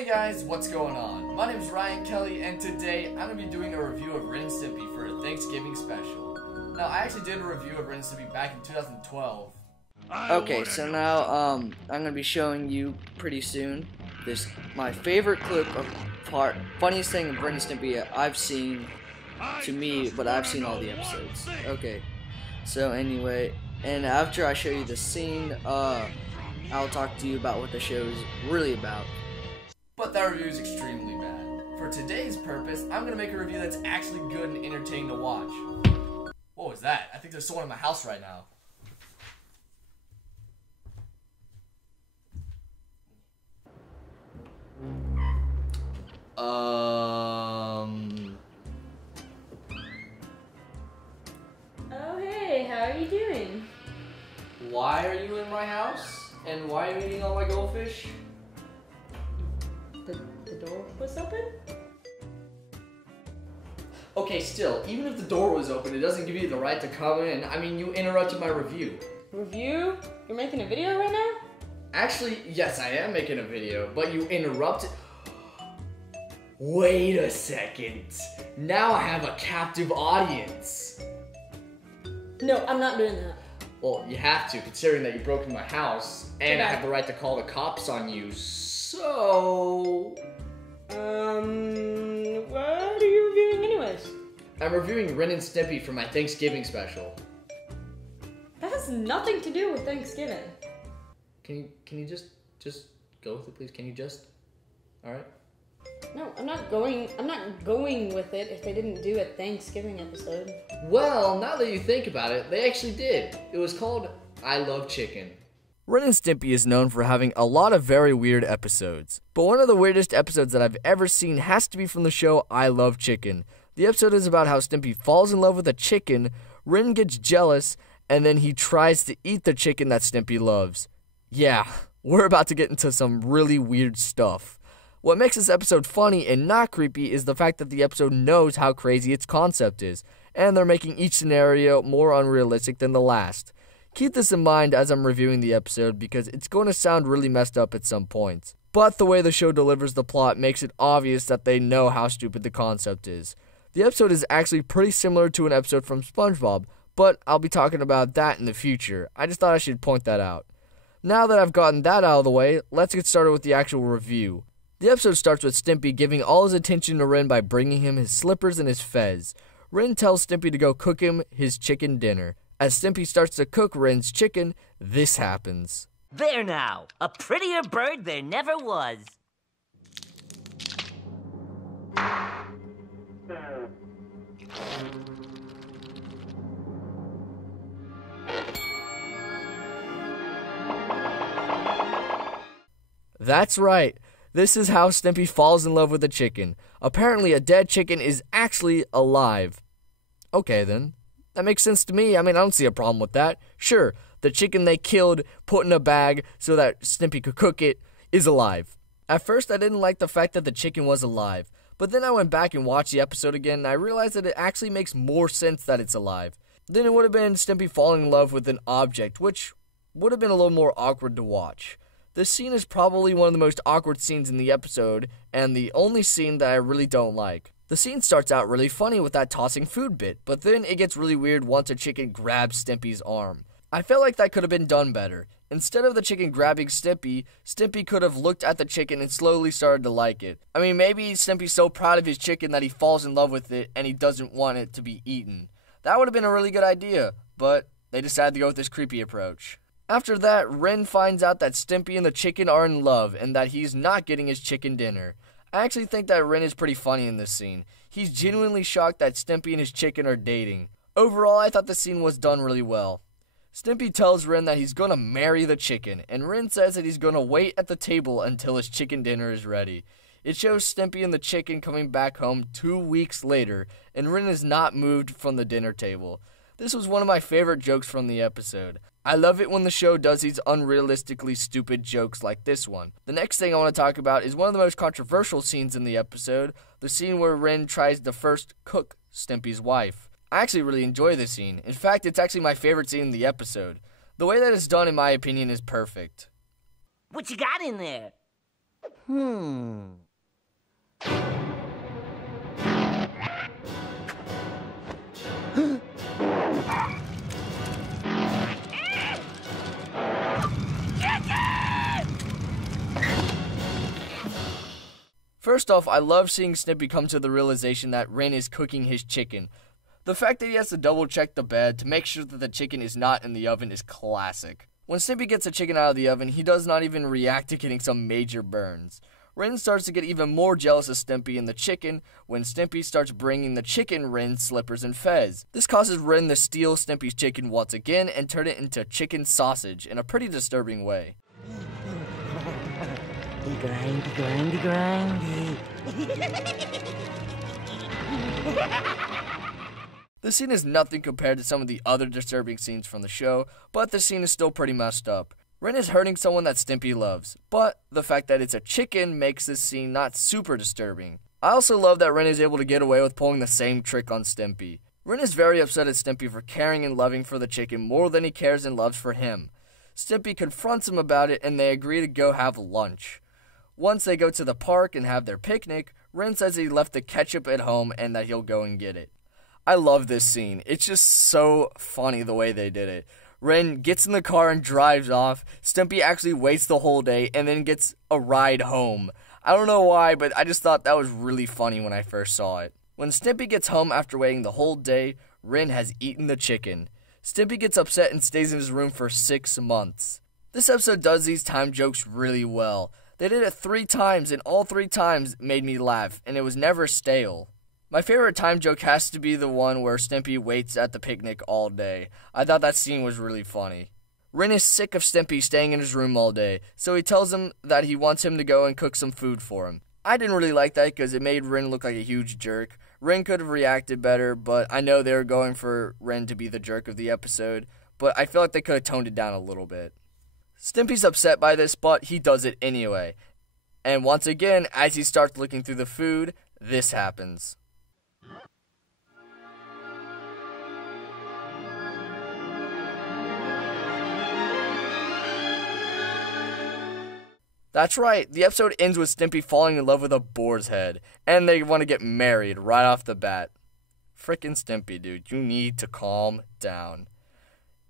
Hey guys, what's going on? My name is Ryan Kelly, and today I'm going to be doing a review of Ren and Stimpy for a Thanksgiving special. Now, I actually did a review of Ren and Stimpy back in 2012. Okay, so now I'm going to be showing you pretty soon my favorite clip of funniest thing of Ren and Stimpy I've seen to me, but I've seen all the episodes. Okay, so anyway, and after I show you the scene, I'll talk to you about what the show is really about. But that review is extremely bad. For today's purpose, I'm going to make a review that's actually good and entertaining to watch. What was that? I think there's someone in my house right now. Oh hey, how are you doing? Why are you in my house? And why are you eating all my goldfish? The door was open? Okay, still, even if the door was open, it doesn't give you the right to come in. I mean, you interrupted my review. Review? You're making a video right now? Actually, yes, I am making a video, but you interrupted. Wait a second. Now I have a captive audience. No, I'm not doing that. Well, you have to, considering that you broke into my house, and I have the right to call the cops on you, so... What are you reviewing anyways? I'm reviewing Ren and Stimpy for my Thanksgiving special. That has nothing to do with Thanksgiving. Can you just go with it, please? Can you just? Alright? No, I'm not going with it if they didn't do a Thanksgiving episode. Well, now that you think about it, they actually did. It was called I Love Chicken. Ren and Stimpy is known for having a lot of very weird episodes. But one of the weirdest episodes that I've ever seen has to be from the show I Love Chicken. The episode is about how Stimpy falls in love with a chicken, Ren gets jealous, and then he tries to eat the chicken that Stimpy loves. Yeah, we're about to get into some really weird stuff. What makes this episode funny and not creepy is the fact that the episode knows how crazy its concept is, and they're making each scenario more unrealistic than the last. Keep this in mind as I'm reviewing the episode because it's going to sound really messed up at some points. But the way the show delivers the plot makes it obvious that they know how stupid the concept is. The episode is actually pretty similar to an episode from SpongeBob, but I'll be talking about that in the future. I just thought I should point that out. Now that I've gotten that out of the way, let's get started with the actual review. The episode starts with Stimpy giving all his attention to Ren by bringing him his slippers and his fez. Ren tells Stimpy to go cook him his chicken dinner. As Stimpy starts to cook Ren's chicken, this happens. There now, a prettier bird there never was. That's right. This is how Stimpy falls in love with a chicken. Apparently, a dead chicken is actually alive. Okay, then. That makes sense to me. I mean, I don't see a problem with that. Sure, the chicken they killed, put in a bag so that Stimpy could cook it, is alive. At first, I didn't like the fact that the chicken was alive. But then I went back and watched the episode again, and I realized that it actually makes more sense that it's alive. Then it would have been Stimpy falling in love with an object, which would have been a little more awkward to watch. This scene is probably one of the most awkward scenes in the episode, and the only scene that I really don't like. The scene starts out really funny with that tossing food bit, but then it gets really weird once a chicken grabs Stimpy's arm. I felt like that could have been done better. Instead of the chicken grabbing Stimpy, Stimpy could have looked at the chicken and slowly started to like it. I mean, maybe Stimpy's so proud of his chicken that he falls in love with it and he doesn't want it to be eaten. That would have been a really good idea, but they decided to go with this creepy approach. After that, Ren finds out that Stimpy and the chicken are in love and that he's not getting his chicken dinner. I actually think that Ren is pretty funny in this scene. He's genuinely shocked that Stimpy and his chicken are dating. Overall, I thought the scene was done really well. Stimpy tells Ren that he's gonna marry the chicken, and Ren says that he's gonna wait at the table until his chicken dinner is ready. It shows Stimpy and the chicken coming back home 2 weeks later, and Ren is not moved from the dinner table. This was one of my favorite jokes from the episode. I love it when the show does these unrealistically stupid jokes like this one. The next thing I want to talk about is one of the most controversial scenes in the episode, the scene where Ren tries to first cook Stimpy's wife. I actually really enjoy this scene. In fact, it's actually my favorite scene in the episode. The way that it's done, in my opinion, is perfect. What you got in there? First off, I love seeing Stimpy come to the realization that Ren is cooking his chicken. The fact that he has to double check the bed to make sure that the chicken is not in the oven is classic. When Stimpy gets the chicken out of the oven, he does not even react to getting some major burns. Ren starts to get even more jealous of Stimpy and the chicken when Stimpy starts bringing the chicken Ren slippers and fez. This causes Ren to steal Stimpy's chicken once again and turn it into chicken sausage in a pretty disturbing way. Grindy. This scene is nothing compared to some of the other disturbing scenes from the show, but the scene is still pretty messed up. Ren is hurting someone that Stimpy loves, but the fact that it's a chicken makes this scene not super disturbing. I also love that Ren is able to get away with pulling the same trick on Stimpy. Ren is very upset at Stimpy for caring and loving for the chicken more than he cares and loves for him. Stimpy confronts him about it and they agree to go have lunch. Once they go to the park and have their picnic, Ren says he left the ketchup at home and that he'll go and get it. I love this scene. It's just so funny the way they did it. Ren gets in the car and drives off. Stimpy actually waits the whole day and then gets a ride home. I don't know why, but I just thought that was really funny when I first saw it. When Stimpy gets home after waiting the whole day, Ren has eaten the chicken. Stimpy gets upset and stays in his room for 6 months. This episode does these time jokes really well. They did it 3 times, and all 3 times made me laugh, and it was never stale. My favorite time joke has to be the one where Stimpy waits at the picnic all day. I thought that scene was really funny. Ren is sick of Stimpy staying in his room all day, so he tells him that he wants him to go and cook some food for him. I didn't really like that because it made Ren look like a huge jerk. Ren could have reacted better, but I know they were going for Ren to be the jerk of the episode, but I feel like they could have toned it down a little bit. Stimpy's upset by this, but he does it anyway. And once again, as he starts looking through the food, this happens. That's right, the episode ends with Stimpy falling in love with a boar's head, and they want to get married right off the bat. Frickin' Stimpy, dude, you need to calm down.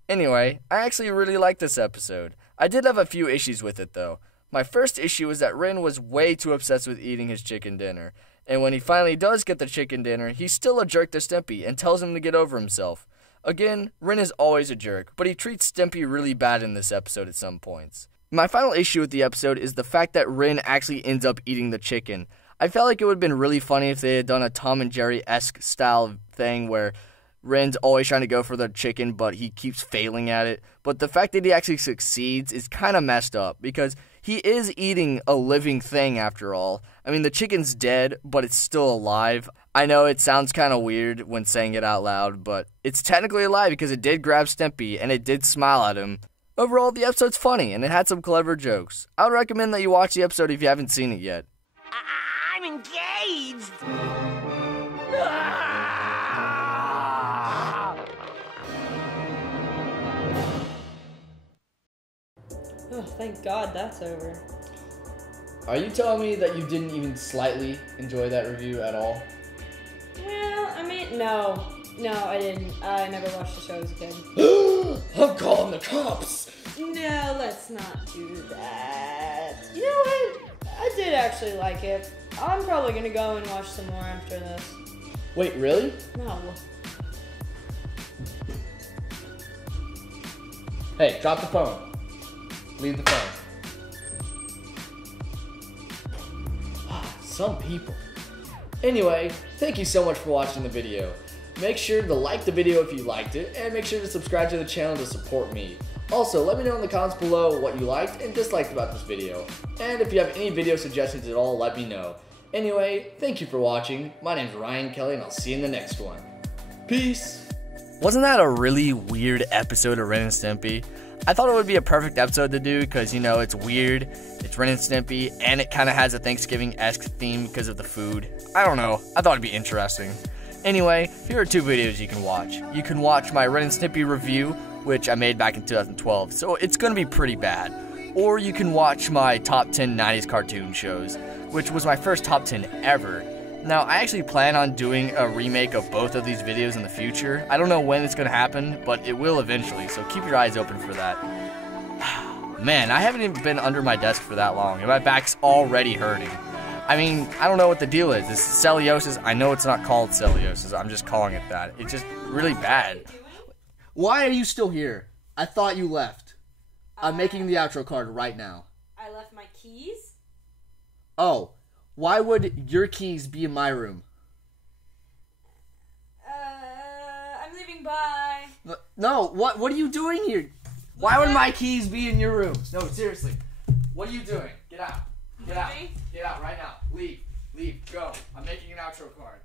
Anyway, I actually really liked this episode. I did have a few issues with it though. My first issue was that Ren was way too obsessed with eating his chicken dinner, and when he finally does get the chicken dinner, he's still a jerk to Stimpy and tells him to get over himself. Again, Ren is always a jerk, but he treats Stimpy really bad in this episode at some points. My final issue with the episode is the fact that Ren actually ends up eating the chicken. I felt like it would have been really funny if they had done a Tom and Jerry-esque style thing where Ren's always trying to go for the chicken, but he keeps failing at it. But the fact that he actually succeeds is kind of messed up because he is eating a living thing after all. I mean, the chicken's dead, but it's still alive. I know it sounds kind of weird when saying it out loud, but it's technically alive because it did grab Stimpy and it did smile at him. Overall, the episode's funny, and it had some clever jokes. I would recommend that you watch the episode if you haven't seen it yet. I'm engaged! Oh, thank God that's over. Are you telling me that you didn't even slightly enjoy that review at all? Well, I mean, no, I didn't. I never watched the show as a kid. I'm calling the cops! No, let's not do that. You know what? I did actually like it. I'm probably gonna go and watch some more after this. Wait, really? No. Hey, drop the phone. Leave the phone. Some people. Anyway, thank you so much for watching the video. Make sure to like the video if you liked it, and make sure to subscribe to the channel to support me. Also, let me know in the comments below what you liked and disliked about this video. And if you have any video suggestions at all, let me know. Anyway, thank you for watching. My name's Ryan Kelly, and I'll see you in the next one. Peace! Wasn't that a really weird episode of Ren and Stimpy? I thought it would be a perfect episode to do because, you know, it's weird, it's Ren and Stimpy, and it kind of has a Thanksgiving-esque theme because of the food. I don't know, I thought it'd be interesting. Anyway, here are 2 videos you can watch. You can watch my Ren and Stimpy review, which I made back in 2012, so it's going to be pretty bad. or you can watch my top 10 90s cartoon shows, which was my first top 10 ever. Now, I actually plan on doing a remake of both of these videos in the future. I don't know when it's going to happen, but it will eventually, so keep your eyes open for that. Man, I haven't even been under my desk for that long, and my back's already hurting. I mean, I don't know what the deal is. It's scoliosis. I know it's not called scoliosis. I'm just calling it that. It's just really bad. Why are you still here? I thought you left. I'm making the outro card right now. I left my keys. Oh, why would your keys be in my room? I'm leaving. Bye. No, what are you doing here? Why would my keys be in your room? No, seriously. What are you doing? Get out. Get out. Get out right now. Leave. Leave. Go. I'm making an outro card.